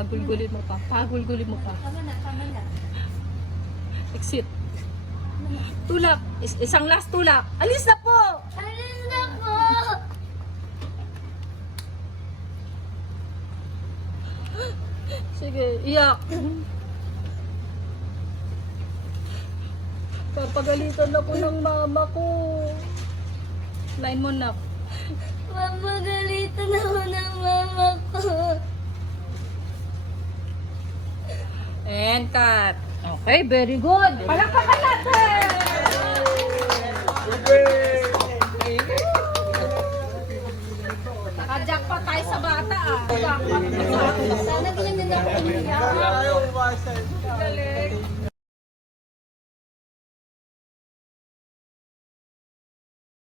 Pagulgulin mo pa. Pagulgulin mo pa. Tama na. Exit. Tulak. Isang last tulak. Alis na po! Alis na po! Sige, iyak. Papagalitan ako ng mama ko. Line mo na. Mamagalitan ako ng mama ko. And cut. Okay, very good. Palakpakan natin! Naka-jackpot tayo sa bata ah. Jackpot. Sana ganyan din ako umiyak.